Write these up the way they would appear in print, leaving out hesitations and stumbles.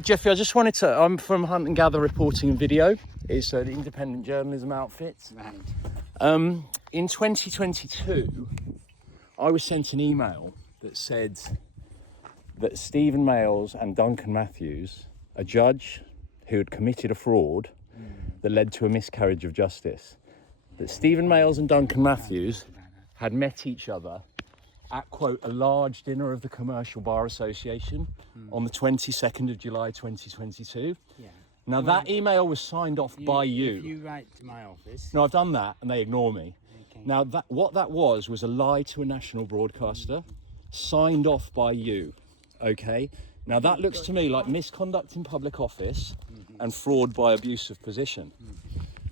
Geoffrey, I just wanted to, I'm from Hunt and Gather Reporting and Video. It's the independent journalism outfit. Right. In 2022, I was sent an email that said that Stephen Mayles and Duncan Matthews, a judge who had committed a fraud that led to a miscarriage of justice, that Stephen Mayles and Duncan Matthews had met each other at, quote, a large dinner of the Commercial Bar Association on the 22nd of July 2022. Yeah. Now, that email was signed off by you. If you write to my office... No, I've done that, and they ignore me. Okay. Now, what that was a lie to a national broadcaster, signed off by you, okay? Now, that looks to me like misconduct in public office and fraud by abuse of position,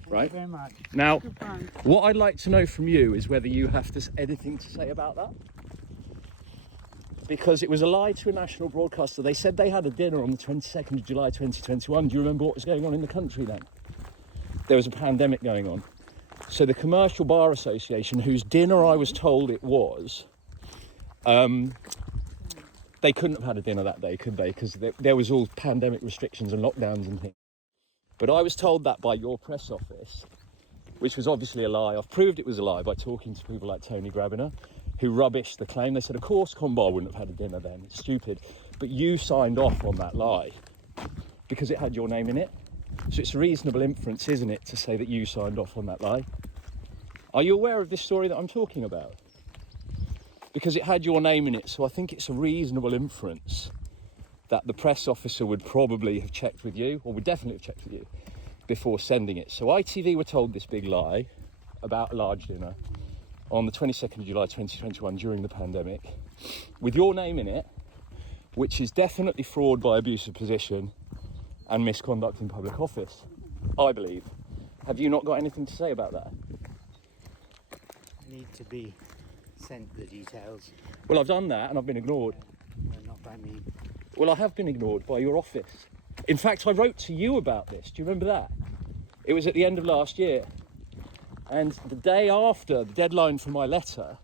right? Thank you very much. Now, what I'd like to know from you is whether you have anything to say about that. Because it was a lie to a national broadcaster. They said they had a dinner on the 22nd of July 2021. Do you remember what was going on in the country then? There was a pandemic going on. So the Commercial Bar Association, whose dinner I was told it was, they couldn't have had a dinner that day, could they? Because there was all pandemic restrictions and lockdowns and things. But I was told that by your press office, which was obviously a lie. I've proved it was a lie by talking to people like Tony Grabiner, who rubbished the claim. They said, of course Combar wouldn't have had a dinner then, it's stupid. But you signed off on that lie because it had your name in it. So it's a reasonable inference, isn't it, to say that you signed off on that lie? Are you aware of this story that I'm talking about? Because it had your name in it, so I think it's a reasonable inference that the press officer would probably have checked with you, or would definitely have checked with you, before sending it. So ITV were told this big lie about a large dinner on the 22nd of July 2021 during the pandemic, with your name in it, which is definitely fraud by abuse of position and misconduct in public office, I believe. Have you not got anything to say about that? I need to be sent the details. Well, I've done that and I've been ignored. No, not by me. Well, I have been ignored by your office. In fact, I wrote to you about this. Do you remember that? It was at the end of last year. And the day after the deadline for my letter,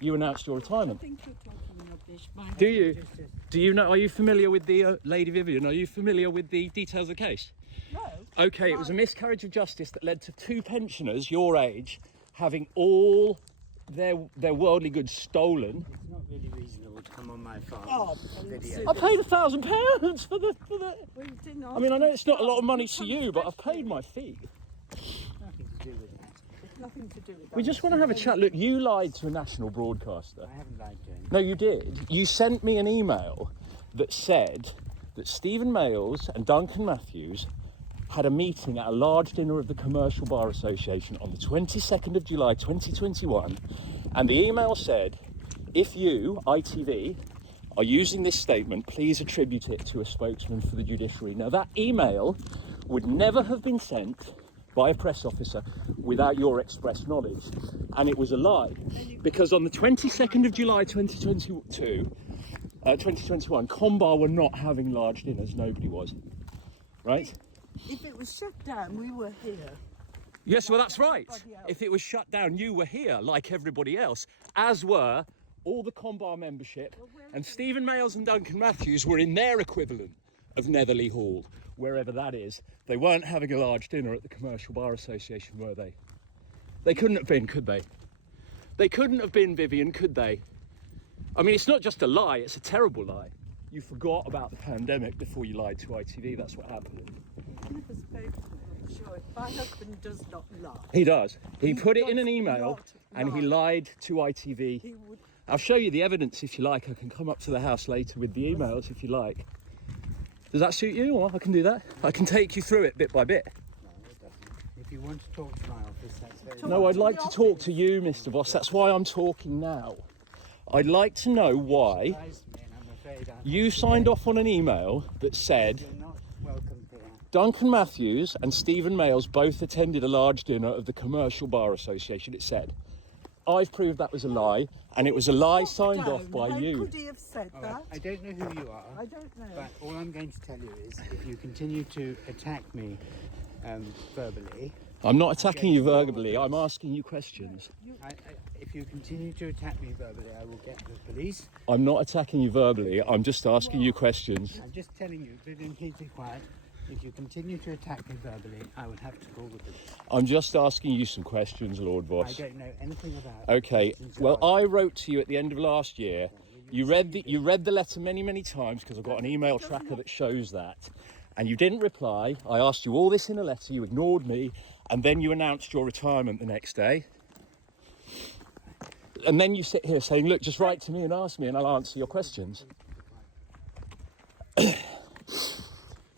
you announced your retirement. I think you're talking rubbish. Do you? Do you know, are you familiar with the Lady Vivian? Are you familiar with the details of the case? No. Okay, it was a miscarriage of justice that led to 2 pensioners your age having all their worldly goods stolen. It's not really reasonable to come on my farm. Oh, video. I paid £1,000 for the. Well, you didn't I mean, I know it's not a lot of money to you, but I've paid my fee. Nothing to do with that. It's nothing to do with that. We just want to have a chat. Look, you lied to a national broadcaster. I haven't lied to him. No, you did. You sent me an email that said that Stephen Mayles and Duncan Matthews had a meeting at a large dinner of the Commercial Bar Association on the 22nd of July 2021, and the email said, if you, ITV, are using this statement, please attribute it to a spokesman for the judiciary. Now, that email would never have been sent by a press officer without your express knowledge, and it was a lie, because on the 22nd of July 2021, Combar were not having large dinners. Nobody was, right? If it was shut down, we were here. Yes, well, that's right. If it was shut down, you were here like everybody else, as were all the Combar membership, and Stephen Mayles and Duncan Matthews were in their equivalent of Netherley Hall, wherever that is. They weren't having a large dinner at the Commercial Bar Association, were they? They couldn't have been, could they? They couldn't have been, Vivian, could they? I mean, it's not just a lie, it's a terrible lie. You forgot about the pandemic before you lied to ITV, that's what happened. I never spoke to them, I'm sure. My husband does not lie. He does. He put it does in an email not and he lie. lied to ITV. He would. I'll show you the evidence if you like. I can come up to the house later with the emails if you like. Does that suit you, or I can do that? I can take you through it bit by bit. No, it doesn't. If you want to talk to my office, that's very No, I'd like to talk to you, Mr. Vos. That's why I'm talking now. I'd like to know why surprised me, and I'm afraid you signed off on an email that said you're not welcome here. Duncan Matthews and Stephen Mayles both attended a large dinner of the Commercial Bar Association, it said. I've proved that was a lie, and it was a lie signed off by How you. could he have said All that? right, I don't know who you are, I don't know. but all I'm going to tell you is if you continue to attack me verbally, I'm not attacking you verbally, I'm asking you questions. If you continue to attack me verbally, I will get the police. I'm not attacking you verbally, I'm just asking you questions. I'm just telling you, Vivian, please be quiet. If you continue to attack me verbally, I will have to call the police. I'm just asking you some questions, Lord I Vos. don't know anything about. Okay, well, I wrote to you at the end of last year. You read the letter many times because I've got an email tracker that shows that. And you didn't reply. I asked you all this in a letter, you ignored me, and then you announced your retirement the next day. And then you sit here saying, look, just write to me and ask me and I'll answer your questions.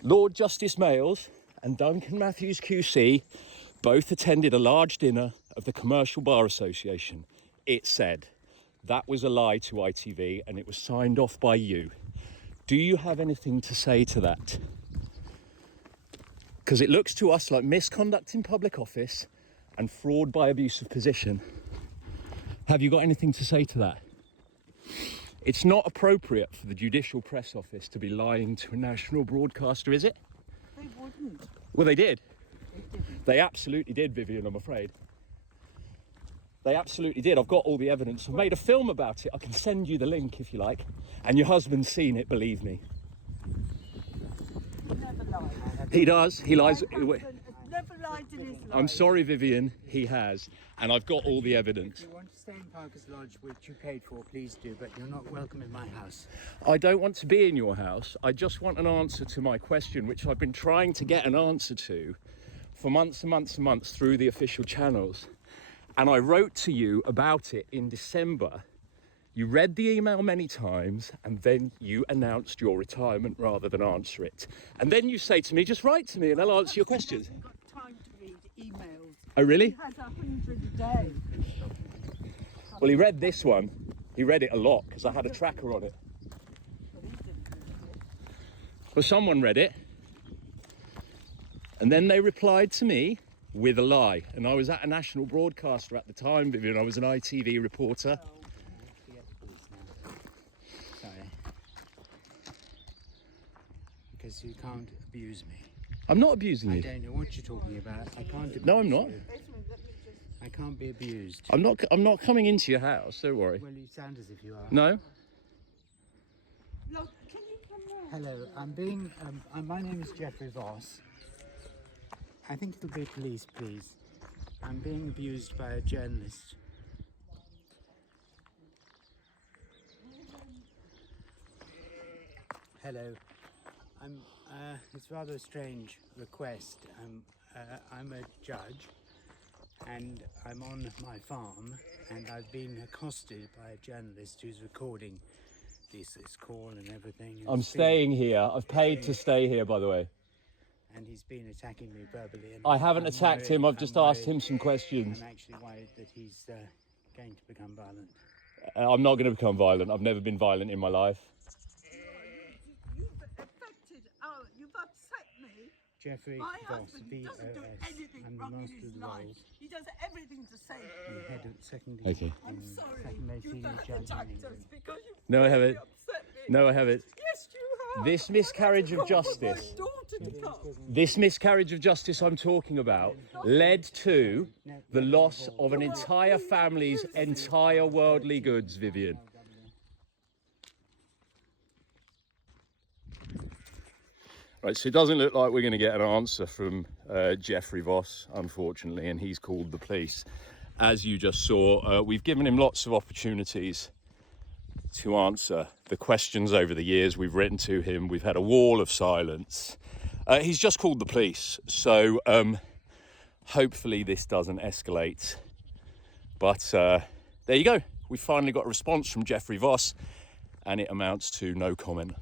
Lord Justice Males and Duncan Matthews QC both attended a large dinner of the Commercial Bar Association. It said that was a lie to ITV and it was signed off by you. Do you have anything to say to that? Because it looks to us like misconduct in public office and fraud by abuse of position. Have you got anything to say to that? It's not appropriate for the Judicial Press Office to be lying to a national broadcaster, is it? They wouldn't. Well, they did. They didn't. They absolutely did, Vivian, I'm afraid. They absolutely did. I've got all the evidence. I've made a film about it. I can send you the link if you like. And your husband's seen it, believe me. He never lied. He does. He lies. My husband has never lied in his life. I'm sorry, Vivian. He has. And I've got all the evidence. If you want to stay in Parker's Lodge, which you paid for, please do, but you're not welcome in my house. I don't want to be in your house. I just want an answer to my question, which I've been trying to get an answer to for months and months and months through the official channels. And I wrote to you about it in December. You read the email many times and then you announced your retirement rather than answer it. And then you say to me, just write to me and I'll answer your questions. He hasn't got time to read emails. Oh, really? He has 100 a day. Well, he read this one. He read it a lot because I had a tracker on it. But he didn't read it. Well, someone read it. And then they replied to me with a lie. And I was at a national broadcaster at the time, Vivian. I was an ITV reporter. Sorry. Because you can't abuse me. I'm not abusing I you. don't know what you're talking about. I can't abuse No, I'm not. you. Wait a minute, let me just... I can't be abused. I'm not coming into your house, don't worry. Well, you sound as if you are. No? Look, can you come round? Hello, I'm being. My name is Geoffrey Vos. I think it'll be police, please. I'm being abused by a journalist. Hello. It's rather a strange request. I'm a judge, and I'm on my farm, and I've been accosted by a journalist who's recording this call and everything. And I'm staying here. I've paid to stay here, by the way. And he's been attacking me verbally. And I haven't I'm attacked worried- him. I've I'm just asked worried- him some questions. I'm actually worried that he's going to become violent. I'm not going to become violent. I've never been violent in my life. You've affected, you've upset me. Jeffrey My Vos, husband doesn't do V-O-S. anything I'm the wrong in master his of the life. rolls. He does everything to save me. The head of second Okay. I'm sorry. second most You've senior judge in attacked us England. because you've No, I haven't. upset me. No, I haven't. Yes, you have. This miscarriage of I wanted justice. my daughter to come. This miscarriage of justice I'm talking about led to the loss of an entire family's entire worldly goods, Vivian. Right, so it doesn't look like we're going to get an answer from Geoffrey Vos, unfortunately, and he's called the police. As you just saw, we've given him lots of opportunities to answer the questions over the years. We've written to him. We've had a wall of silence. He's just called the police. So hopefully this doesn't escalate. But there you go. We finally got a response from Geoffrey Vos, and it amounts to no comment.